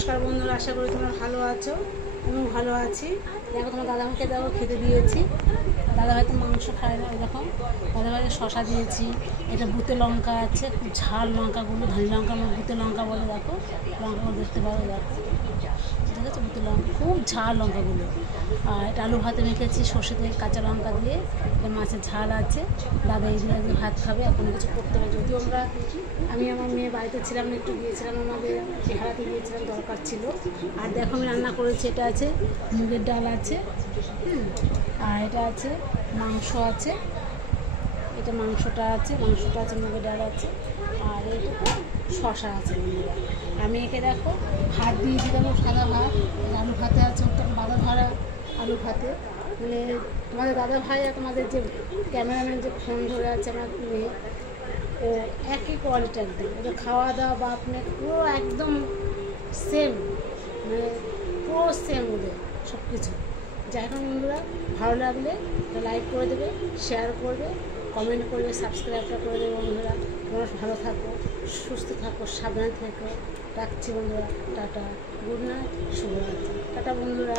নমস্কার বন্ধুরা, আশা করি তোমরা ভালো আছো। আমিও ভালো আছি। দেখো তোমার দাদাভাইকে দেখো খেতে দিয়েছি। দাদাভাই তো মাংস খায় না, এরকম দাদাভাইকে শশা দিয়েছি। এটা বুতে লঙ্কা আছে, খুব ঝাল লঙ্কাগুলো, ধানি লঙ্কা আমার বুতে লঙ্কা বলে। দেখো লঙ্কাগুলো দেখতে পারো, দেখো ঠিক আছে, বুতে লঙ্কা খুব ঝাল লঙ্কাগুলো। আর এটা আলু ভাতে মেখেছি সর্ষে থেকে কাঁচা লঙ্কা দিয়ে। এটা মাছের ঝাল আছে। দাদা এই দিয়ে ভাত খাবে, এখন কিছু করতে হবে। যদিও আমি আমার মেয়ে বাড়িতে ছিলাম না, একটু গিয়েছিলাম আমাদের চেহারাতে গিয়েছিলাম, দরকার ছিল। আর দেখো আমি রান্না করেছি, এটা আছে মুগের ডাল আছে, আর এটা আছে মাংস আছে, এটা মাংসটা আছে মুগের ডাল আছে, আর এটা শশা আছে। বন্ধুরা আমি একে দেখো ভাত দিয়েছি, দেখো সাদা ভাত, আলু ভাতে আছে, ওটা বাঁধা ধরা আলু ভাতে। মানে তোমাদের দাদা ভাই আর তোমাদের যে ক্যামেরাম্যান যে ফোন ধরে আছে আমার মেয়ে, ও একই কোয়ালিটি একদম। ওদের খাওয়া দাওয়া বা আপনার পুরো একদম সেম, মানে পুরো সেম ওদের সব কিছু। যাই হোক বন্ধুরা, ভালো লাগলে লাইক করে দেবে, শেয়ার করবে, কমেন্ট করবে, সাবস্ক্রাইবটা করে দেবে। বন্ধুরা তোমরা ভালো থাকো, সুস্থ থাকো, সাবধানে থেকো। রাখছি বন্ধুরা, টাটা, গুড নাইট, শুভরাত্রি, টাটা বন্ধুরা।